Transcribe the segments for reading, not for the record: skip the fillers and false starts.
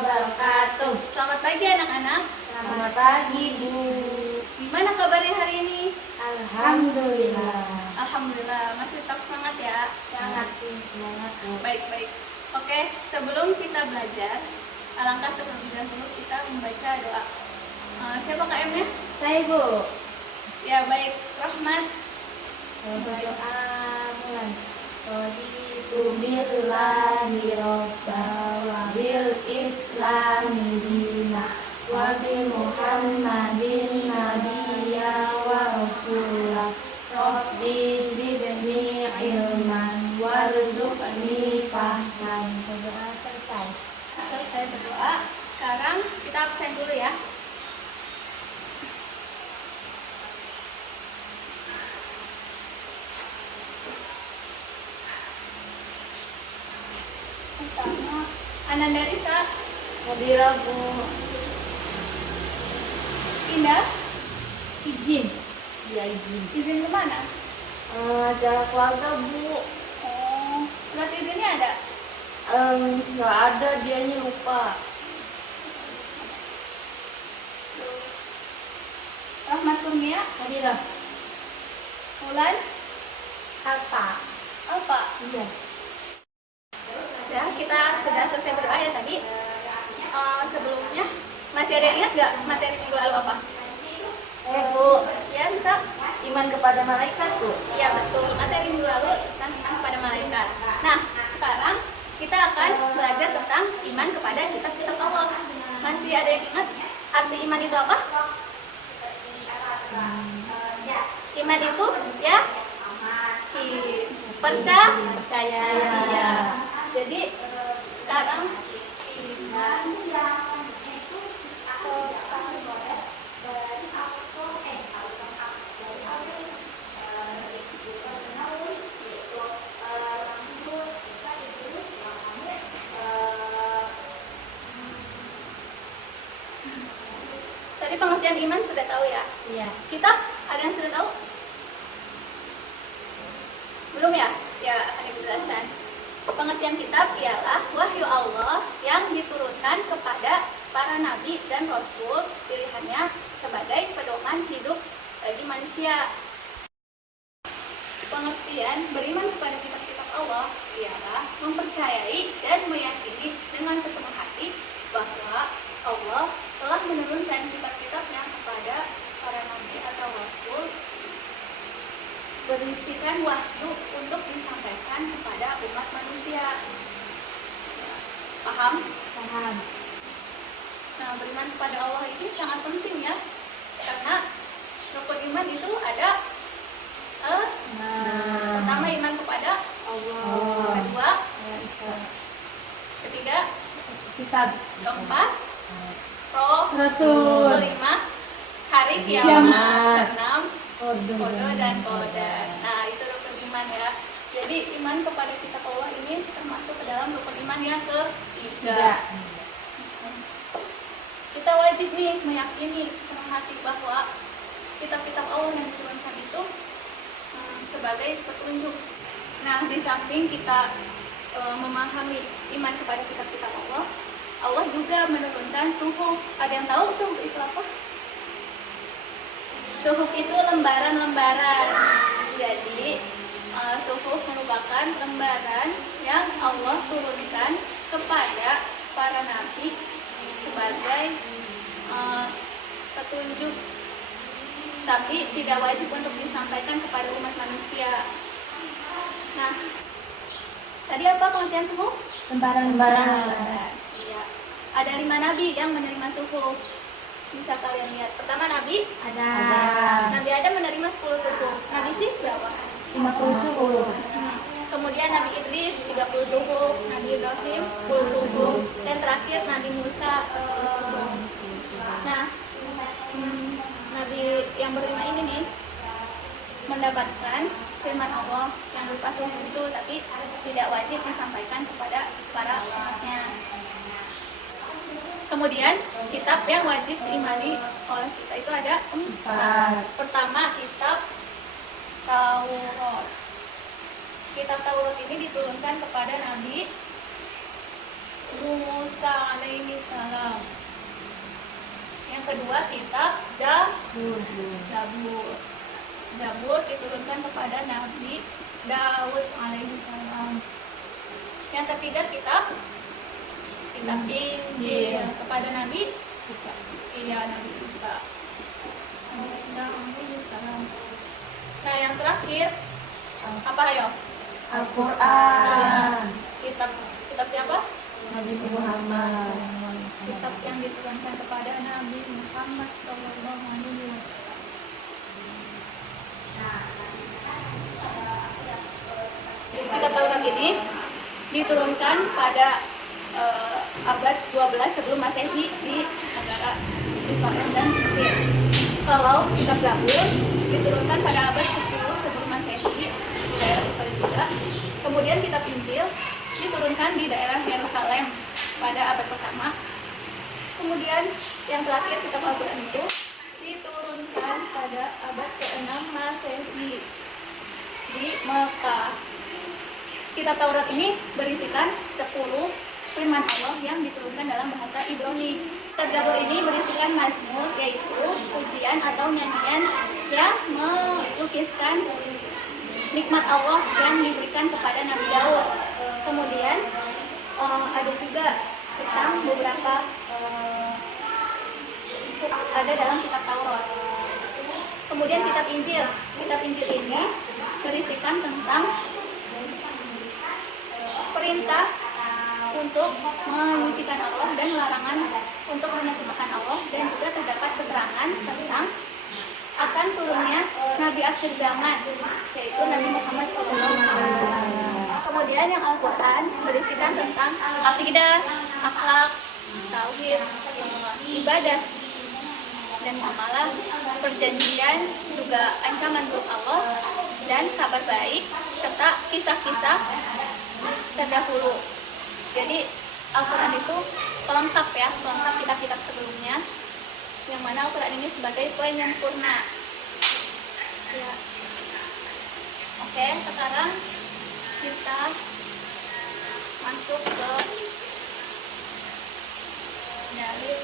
wabarakatuh. Selamat pagi anak-anak. Selamat pagi, Bu. Gimana kabarnya hari ini? Alhamdulillah. Alhamdulillah, masih tetap semangat ya? Sangat semangat, Bu. Baik-baik. Oke, sebelum kita belajar, alangkah terlebih dahulu kita membaca doa. Siapa KM-nya? Saya, Bu. Ya, baik. Rahmat. Berdoa mulai. Raditu billahi robba wa bil islami dina wa bi Muhammadin nabiyya wa rasulah. Rabbi zidni ilman warzuqni fahman. Berdoa selesai. Selesai berdoa. Sekarang kita absen dulu ya. Pertama, Ananda Risa. Hadira, Bu. Indah. Izin. Ya, izin. Izin kemana? Acara keluarga, Bu. Oh, surat izinnya ada? Nggak ada, dianya lupa. Terus Rahmat Kurnia. Hadira. Mulan. Apa? Apa? Iya. Ya, kita sudah selesai berdoa ya tadi. Sebelumnya masih ada yang ingat nggak materi minggu lalu apa? Bu. Ya, bisa? Iman kepada malaikat, Bu. Iya, betul. Materi minggu lalu tentang iman kepada malaikat. Nah, sekarang kita akan belajar tentang iman kepada kitab-kitab Allah. Masih ada yang ingat arti iman itu apa? Iman itu ya Percaya. Iya. Jadi sekarang iman tadi pengertian iman sudah tahu ya? Iya. Kitab ada yang sudah tahu? Belum ya? Ya, akan dijelaskan. Pengertian kitab ialah wahyu Allah yang diturunkan kepada para nabi dan rasul pilihannya sebagai pedoman hidup bagi manusia. Pengertian beriman kepada kitab-kitab Allah ialah mempercayai dan meyakini dengan sepenuh hati bahwa Allah telah menurunkan kitab-kitabnya kepada para nabi atau rasul berisikan wahyu untuk disampaikan kepada umat manusia. Paham? Paham. Nah, beriman kepada Allah ini sangat penting ya, karena rukun iman itu ada pertama iman kepada Allah. kedua, ketiga, Kitab. keempat, roh, Rasul. kelima, hari Kiamat. kiamat, keenam, Kode kodo dan kodar. Nah, itu rukun iman ya. Jadi iman kepada kitab Allah ini termasuk ke dalam rukun iman yang ketiga. Kita wajib nih meyakini sepenuh hati bahwa kitab-kitab Allah yang diturunkan itu sebagai petunjuk. Nah, di samping kita memahami iman kepada kitab-kitab Allah, Allah juga menurunkan suhuf. Ada yang tahu suhuf itu apa? Suhuf itu lembaran-lembaran. Jadi suhuf merupakan lembaran yang Allah turunkan kepada para nabi sebagai petunjuk, tapi tidak wajib untuk disampaikan kepada umat manusia. Nah, tadi apa pengertian suhuf? Lembaran. Iya. Ada 5 nabi yang menerima suhuf. Bisa kalian lihat. Pertama Nabi Ada. Nabi Adam menerima 10 suhuf. Nabi Sis berapa? 50 suhuf. Kemudian Nabi Idris 30 suhuf, Nabi Ibrahim 10 suhuf, dan terakhir Nabi Musa 10 suhuf. Nah, Nabi yang berlima ini nih mendapatkan firman Allah yang berupa suhuf itu, tapi tidak wajib disampaikan kepada para umatnya. Kemudian kitab yang wajib diimani oleh kita itu ada 4. Pertama, kitab Taurat. Kitab Taurat ini diturunkan kepada Nabi Musa alaihi salam. Yang kedua kitab Zabur. Zabur diturunkan kepada Nabi Daud alaihi salam. Yang ketiga kitab Injil kepada Nabi Isa. Iya, Nabi Isa. Nabi Isa alaihi salam. Nah, yang terakhir apa ayo? Al-Quran. Kitab siapa? Nabi Muhammad. Kitab yang diturunkan kepada Nabi Muhammad sallallahu alaihi wasallam. Kitab Taurat ini diturunkan pada abad 12 sebelum Masehi di negara Israel dan Mesir. Kalau kitab Zabur diturunkan pada abad 10 sebelum Masehi di daerah Israel juga. Kemudian kitab Injil diturunkan di daerah Yerusalem pada abad pertama. Kemudian yang terakhir kitab Al-Quran itu diturunkan pada abad ke-6 Masehi di Mekah. Kitab Taurat ini berisikan 10 firman Allah yang diturunkan dalam bahasa Ibrani. Kitab Zabur ini berisikan mazmur, yaitu pujian atau nyanyian yang melukiskan nikmat Allah yang diberikan kepada Nabi Daud. Kemudian ada juga tentang beberapa ada dalam kitab Taurat. Kemudian kitab Injil. Kitab Injil ini berisikan tentang perintah untuk memujikan Allah dan larangan untuk menyekutukan Allah, dan juga terdapat keterangan tentang akan turunnya Nabi akhir zaman, yaitu Nabi Muhammad SAW. Kemudian yang Al-Quran berisikan tentang akidah, akhlak, tauhid, ibadah, dan muamalah, perjanjian, juga ancaman buruk Allah, dan kabar baik, serta kisah-kisah terdahulu. Jadi Al-Quran itu pelengkap ya, pelengkap kitab-kitab sebelumnya, yang mana Al-Quran ini sebagai penyempurna. Ya. Oke, sekarang kita masuk ke dalil.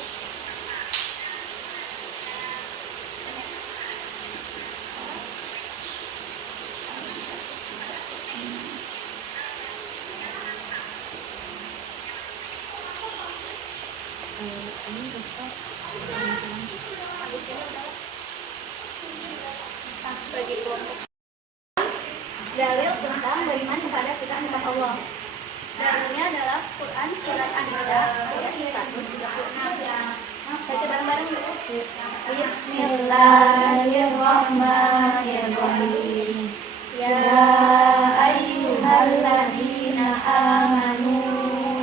Bagi kelompok dalil tentang beriman kepada kitab-kitab Allah. Dalilnya adalah Quran surat An-Nisa ayat 136. Baca bareng-bareng yuk. Bismillahirrahmanirrahim. Ya ayyuhalladzina amanu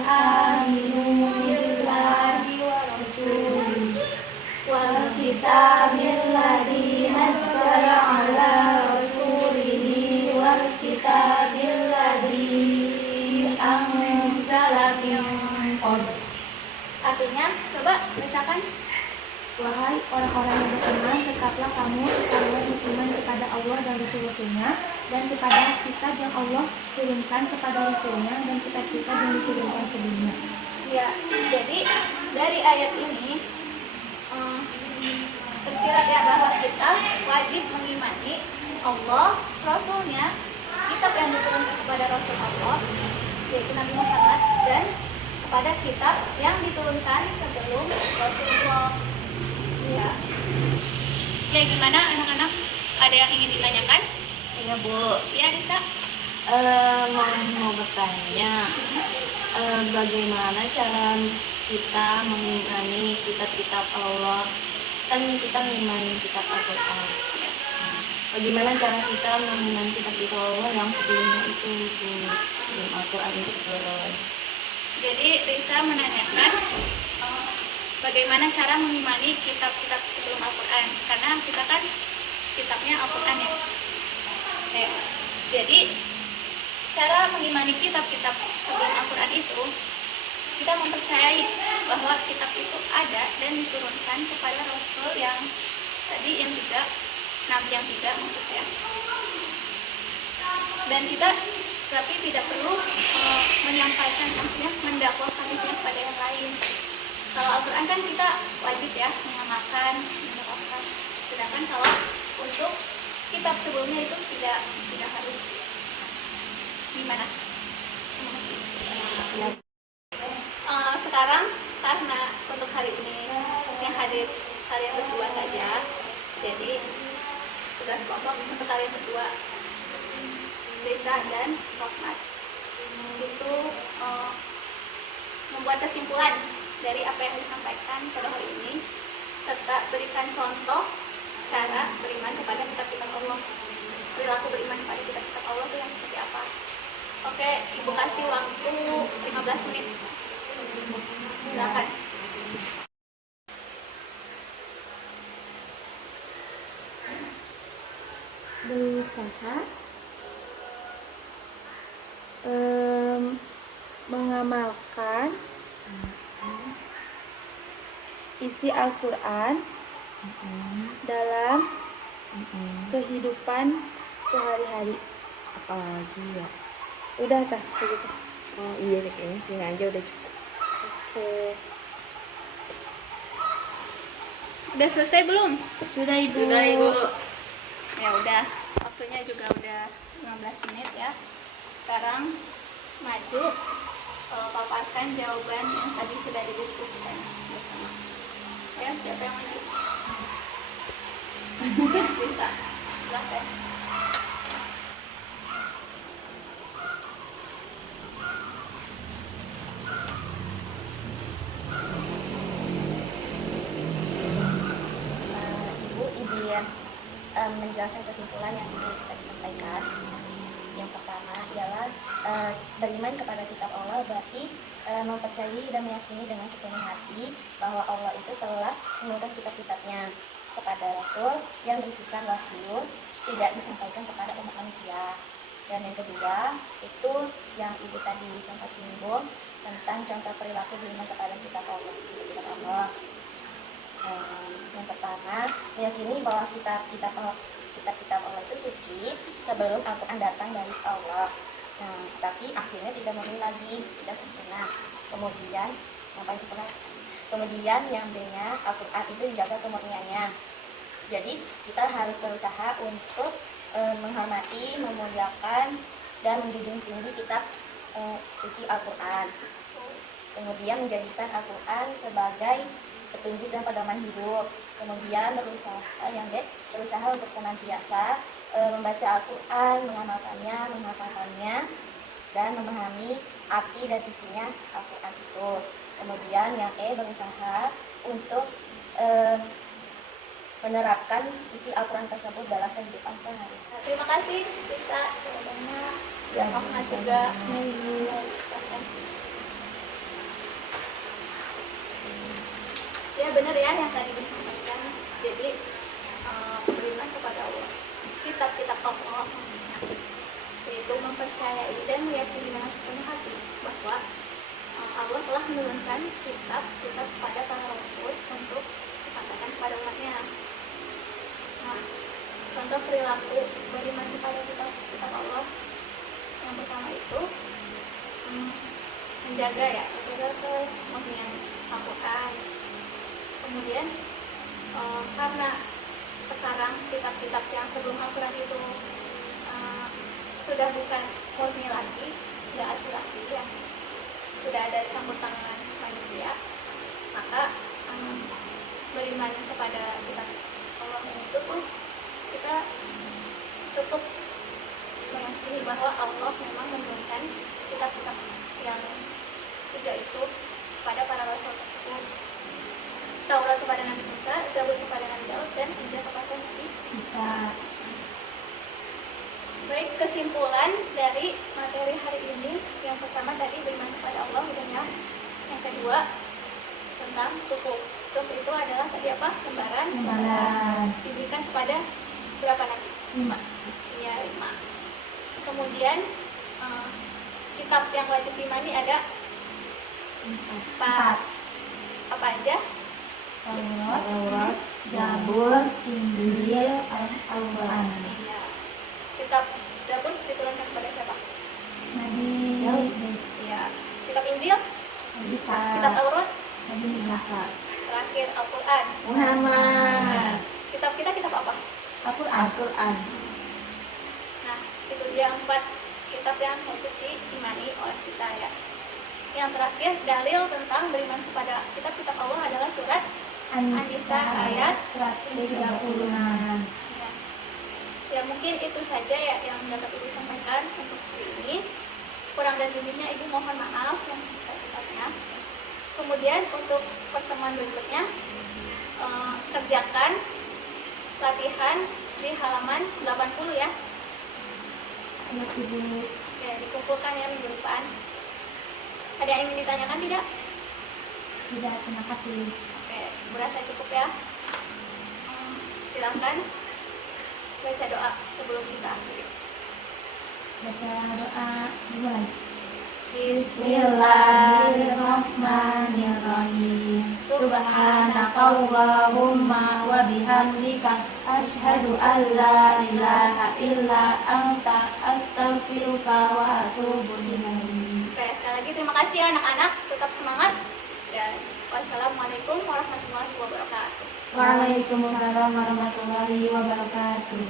aminu billahi wa rasulihi wal kitabil ladzi nazzala ala rasulihi wal kitabil ladzi anzala min qabl. Artinya, coba bacakan. Wahai orang-orang yang beriman, tetaplah kamu sekalian beriman kepada Allah dan Rasul-Rasulnya, dan kepada kitab yang Allah turunkan kepada Rasulnya, dan kitab-kitab yang diturunkan sebelumnya. Ya, jadi dari ayat ini tersirat ya bahwa kita wajib mengimani Allah, Rasulnya, kitab yang diturunkan kepada Rasul Allah, yaitu Nabi Muhammad, dan kepada kitab yang diturunkan sebelum Rasulullah. Ya. Ya, gimana anak-anak? Ada yang ingin ditanyakan? Iya, Bu. Ya, Risa. Mau bertanya, bagaimana cara kita mengimani kitab-kitab Allah? Kan kita mengimani kitab Al-Quran. Bagaimana cara kita mengimani kitab-kitab Allah yang sebelumnya itu sebelum Al-Quran itu turun? Jadi Risa menanyakan bagaimana cara mengimani kitab-kitab sebelum Al-Quran, karena kita kan kitabnya Al-Quran ya. Jadi cara mengimani kitab-kitab sebelum Al-Quran itu, kita mempercayai bahwa kitab itu ada dan diturunkan kepada Rasul yang tadi yang tiga, Nabi yang tiga maksud saya. Dan kita tapi tidak perlu menyampaikan, maksudnya mendakwakan menghabisnya kepada yang lain. Kalau Al-Quran kan kita wajib ya mengamalkan, menerapkan. Sedangkan kalau untuk kitab sebelumnya itu tidak harus. Gimana? Sekarang karena untuk hari ini yang hadir kalian berdua saja, jadi tugas kelompok untuk kalian berdua, Desa dan Rahmat, itu membuat kesimpulan dari apa yang disampaikan pada hari ini, serta berikan contoh cara beriman kepada kitab-kitab Allah, perilaku beriman kepada kitab-kitab Allah itu yang seperti apa. Oke, Ibu kasih waktu 15 menit. Silakan. Berusaha mengamalkan isi Al-Quran dalam kehidupan sehari-hari. Apalagi ya? Udah tah segitu. Oh iya, kayaknya sini aja udah cukup. Oke. Udah selesai belum? Sudah Ibu. Sudah Ibu. Ya udah, waktunya juga udah 15 menit ya. Sekarang maju paparkan jawaban yang tadi sudah didiskusikan bersama. Ayo, siapa yang maju? Bisa, silahkan. Ibu izin menjelaskan kesimpulan yang kita disampaikan. Yang pertama ialah beriman kepada kitab Allah berarti mempercayai dan meyakini dengan sepenuh hati bahwa Allah itu telah menurunkan kitab-kitabnya kepada Rasul yang berisikan wahyu, tidak disampaikan kepada umat manusia. Dan yang kedua itu yang Ibu tadi sempat singgung tentang contoh perilaku beriman kepada kitab Allah. Yang pertama, meyakini bahwa kitab-kitab Allah itu suci sebelum Al-Quran datang dari Allah. Nah, tapi akhirnya tidak murni lagi, tidak sempurna. Kemudian yang B-nya, Al-Quran itu dijaga kemurniannya. Jadi kita harus berusaha untuk menghormati, memuliakan, dan menjunjung tinggi kitab suci Al-Quran. Kemudian menjadikan Al-Quran sebagai petunjuk dan pedoman hidup. Kemudian berusaha untuk senantiasa membaca Al-Quran, mengamalkannya, menghafalkannya, dan memahami arti dan isinya Al-Quran itu. Kemudian yang E, berusaha untuk menerapkan isi Al-Quran tersebut dalam kehidupan sehari-hari. Terima kasih, bisa jawabannya. Ya, kamu ngasih juga. Ya benar ya yang tadi disampaikan. Jadi beriman kepada Allah, kitab-kitab Allah maksudnya, yaitu mempercayai dan meyakini dengan sepenuh hati bahwa Allah telah menurunkan kitab-kitab kepada para rasul untuk disampaikan kepada umatnya. Nah, contoh perilaku beriman kepada kitab Allah yang pertama itu menjaga kemurnian Al-Quran. Kemudian karena sekarang kitab-kitab yang sebelum Al-Quran itu sudah bukan murni lagi, tidak asli lagi ya, sudah ada campur tangan manusia, maka beriman kepada kitab Allah itu pun kita cukup meyakini bahwa Allah memang menurunkan kitab-kitab yang tiga itu pada para rasul tersebut. Taurat kepada Nabi Musa, Zabur kepada Nabi Daud, dan Injil kepada Nabi Isa. Baik, kesimpulan dari materi hari ini, yang pertama tadi beriman kepada Allah, ya. Yang kedua tentang suku. Suku itu adalah tadi apa? Lembaran. Diberikan kepada berapa nabi? 5. Iya, 5. Kemudian kitab yang wajib diimani ada 4. Apa aja? Taurat, Zabur, Injil, Al-Quran. Ya. Kitab Zabur diturunkan kepada siapa? Nabi Daud. Ya. Kitab Injil? Bisa. Al-Quran. Nah, itu dia 4 kitab yang wajib diimani oleh kita ya. Yang terakhir, dalil tentang beriman kepada kitab-kitab Allah adalah surat An-Nisa ayat 136. ya. Ya mungkin itu saja ya yang dapat Ibu sampaikan untuk hari ini. Kurang dan lebihnya Ibu mohon maaf yang sebesar-besarnya. Kemudian untuk pertemuan berikutnya, kerjakan latihan di halaman 80 ya. Anak Ibu. Oke, dikumpulkan ya minggu depan. Ada yang ingin ditanyakan tidak? Tidak, terima kasih. Oke, berasa cukup ya. Silakan baca doa sebelum kita akhiri. Baca doa dimulai. Bismillahirrahmanirrahim. Subhanakallahumma wa bihamdika asyhadu an la ilaha illa anta astaghfiruka wa atubu ilaik. Oke, sekali lagi terima kasih ya anak-anak, tetap semangat dan wassalamualaikum warahmatullahi wabarakatuh. Waalaikumsalam warahmatullahi wabarakatuh.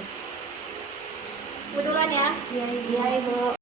Duluan ya. Iya, Ibu.